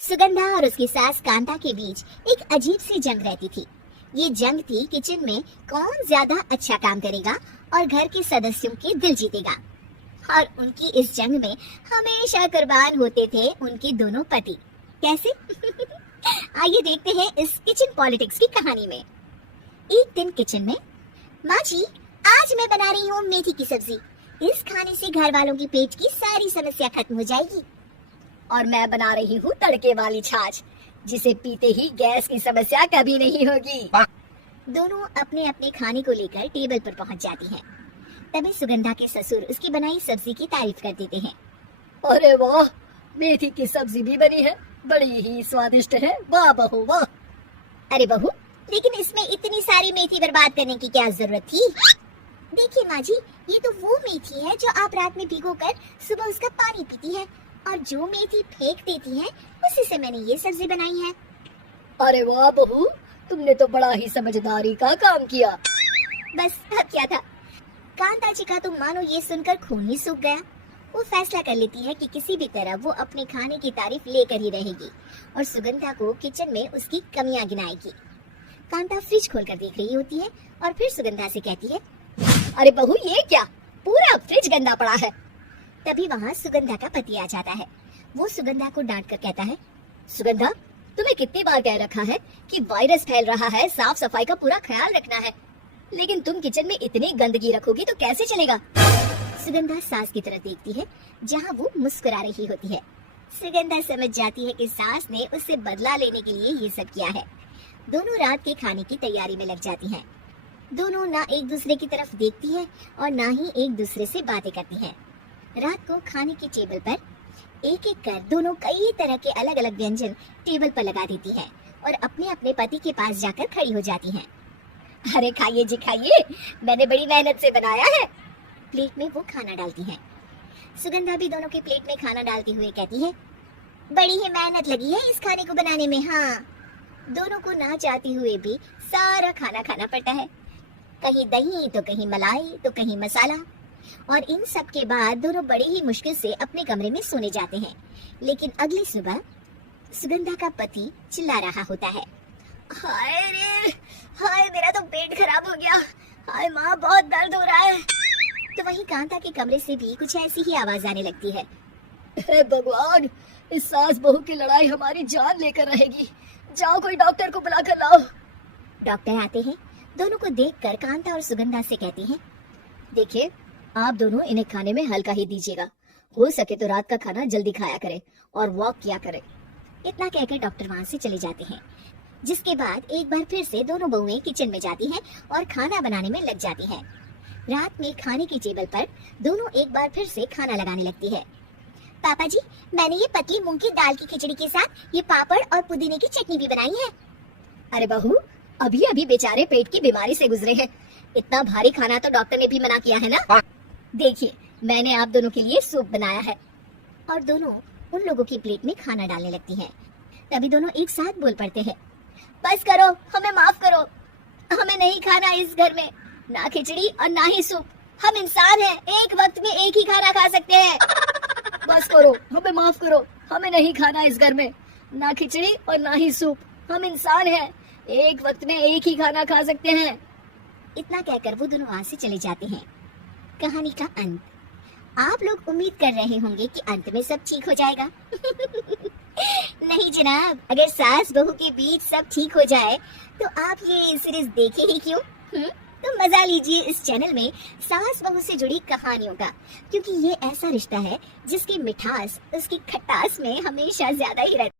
सुगंधा और उसकी सास कांता के बीच एक अजीब सी जंग रहती थी। ये जंग थी किचन में कौन ज्यादा अच्छा काम करेगा और घर के सदस्यों के दिल जीतेगा। और उनकी इस जंग में हमेशा कुर्बान होते थे उनके दोनों पति। कैसे? आइए देखते हैं इस किचन पॉलिटिक्स की कहानी में। एक दिन किचन में, माँ जी आज मैं बना रही हूँ मेथी की सब्जी। इस खाने से घर वालों की पेट की सारी समस्या खत्म हो जाएगी। और मैं बना रही हूँ तड़के वाली छाछ, जिसे पीते ही गैस की समस्या कभी नहीं होगी। दोनों अपने अपने खाने को लेकर टेबल पर पहुँच जाती हैं। तभी सुगंधा के ससुर उसकी बनाई सब्जी की तारीफ कर देते हैं। अरे वाह, मेथी की सब्जी भी बनी है, बड़ी ही स्वादिष्ट है। वाह बहू वाह। अरे बहू, लेकिन इसमें इतनी सारी मेथी बर्बाद करने की क्या जरूरत थी? देखिए माँ जी, ये तो वो मेथी है जो आप रात में भिगोकर सुबह उसका पानी पीती है, और जो मेथी फेंक देती है उसी से मैंने ये सब्जी बनाई है। अरे वाह बहू, तुमने तो बड़ा ही समझदारी का काम किया। बस अब क्या था। कांता जी का तो मानो ये सुनकर खून ही सूख गया। वो फैसला कर लेती है कि किसी भी तरह वो अपने खाने की तारीफ लेकर ही रहेगी और सुगंधा को किचन में उसकी कमियां गिनाएगी। कांता फ्रिज खोलकर देख रही होती है और फिर सुगंधा से कहती है, अरे बहू ये क्या, पूरा फ्रिज गंदा पड़ा है। तभी वहाँ सुगंधा का पति आ जाता है। वो सुगंधा को डांट कर कहता है, सुगंधा, तुम्हें कितनी बार कह रखा है कि वायरस फैल रहा है, साफ सफाई का पूरा ख्याल रखना है, लेकिन तुम किचन में इतनी गंदगी रखोगी तो कैसे चलेगा। सुगंधा सास की तरफ देखती है जहाँ वो मुस्कुरा रही होती है। सुगंधा समझ जाती है कि सास ने उससे बदला लेने के लिए ये सब किया है। दोनों रात के खाने की तैयारी में लग जाती हैं। दोनों ना एक दूसरे की तरफ देखती है और ना ही एक दूसरे से बातें करती हैं। रात को खाने की टेबल पर एक एक कर दोनों कई तरह के अलग अलग व्यंजन टेबल पर लगा देती हैं और अपने अपने पति के पास जाकर खड़ी हो जाती हैं। अरे खाइए जी खाइए, मैंने बड़ी मेहनत से बनाया है। प्लेट में वो खाना डालती हैं। सुगंधा भी दोनों के प्लेट में खाना डालते हुए कहती है, बड़ी ही मेहनत लगी है इस खाने को बनाने में। हाँ, दोनों को ना चाहते हुए भी सारा खाना खाना पड़ता है। कहीं दही तो कहीं मलाई तो कहीं मसाला। और इन सब के बाद दोनों बड़ी ही मुश्किल से अपने कमरे में सोने जाते हैं। लेकिन अगली सुबह सुगंधा का पति चिल्ला रहा होता है, हाय रे, हाय मेरा तो पेट खराब हो गया, हाय माँ बहुत दर्द हो रहा है। तो वहीं कांता के कमरे से भी कुछ ऐसी ही आवाज आने लगती है। हे भगवान, इस सास बहू की लड़ाई हमारी जान लेकर रहेगी। जाओ कोई डॉक्टर को बुला कर लाओ। डॉक्टर आते हैं। दोनों को देखकर कांता और सुगंधा से कहती हैं, देखिए आप दोनों इन्हें खाने में हल्का ही दीजिएगा, हो सके तो रात का खाना जल्दी खाया करें और वॉक किया करें। इतना कहकर डॉक्टर वहाँ से चले जाते हैं। जिसके बाद एक बार फिर से दोनों बहुएं किचन में जाती हैं और खाना बनाने में लग जाती हैं। रात में खाने की टेबल पर दोनों एक बार फिर से खाना लगाने लगती है। पापा जी, मैंने ये पतली मूंग की दाल की खिचड़ी के साथ ये पापड़ और पुदीने की चटनी भी बनाई है। अरे बहू, अभी अभी बेचारे पेट की बीमारी से गुजरे हैं, इतना भारी खाना तो डॉक्टर ने भी मना किया है ना। देखिए मैंने आप दोनों के लिए सूप बनाया है। और दोनों उन लोगों की प्लेट में खाना डालने लगती हैं। तभी दोनों एक साथ बोल पड़ते हैं, बस करो, हमें माफ करो, हमें नहीं खाना इस घर में, ना खिचड़ी और ना ही सूप। हम इंसान हैं, एक वक्त में एक ही खाना खा सकते हैं। बस करो, हमें माफ करो, हमें नहीं खाना इस घर में, ना खिचड़ी और ना ही सूप। हम इंसान हैं, एक वक्त में एक ही खाना खा सकते हैं। इतना कहकर वो दोनों वहाँ से चले जाते हैं। कहानी का अंत। आप लोग उम्मीद कर रहे होंगे कि अंत में सब ठीक हो जाएगा। नहीं जनाब, अगर सास बहू के बीच सब ठीक हो जाए तो आप ये सीरीज देखे ही क्यों? तो मजा लीजिए इस चैनल में सास बहू से जुड़ी कहानियों का, क्योंकि ये ऐसा रिश्ता है जिसकी मिठास उसकी खटास में हमेशा ज्यादा ही रहती है।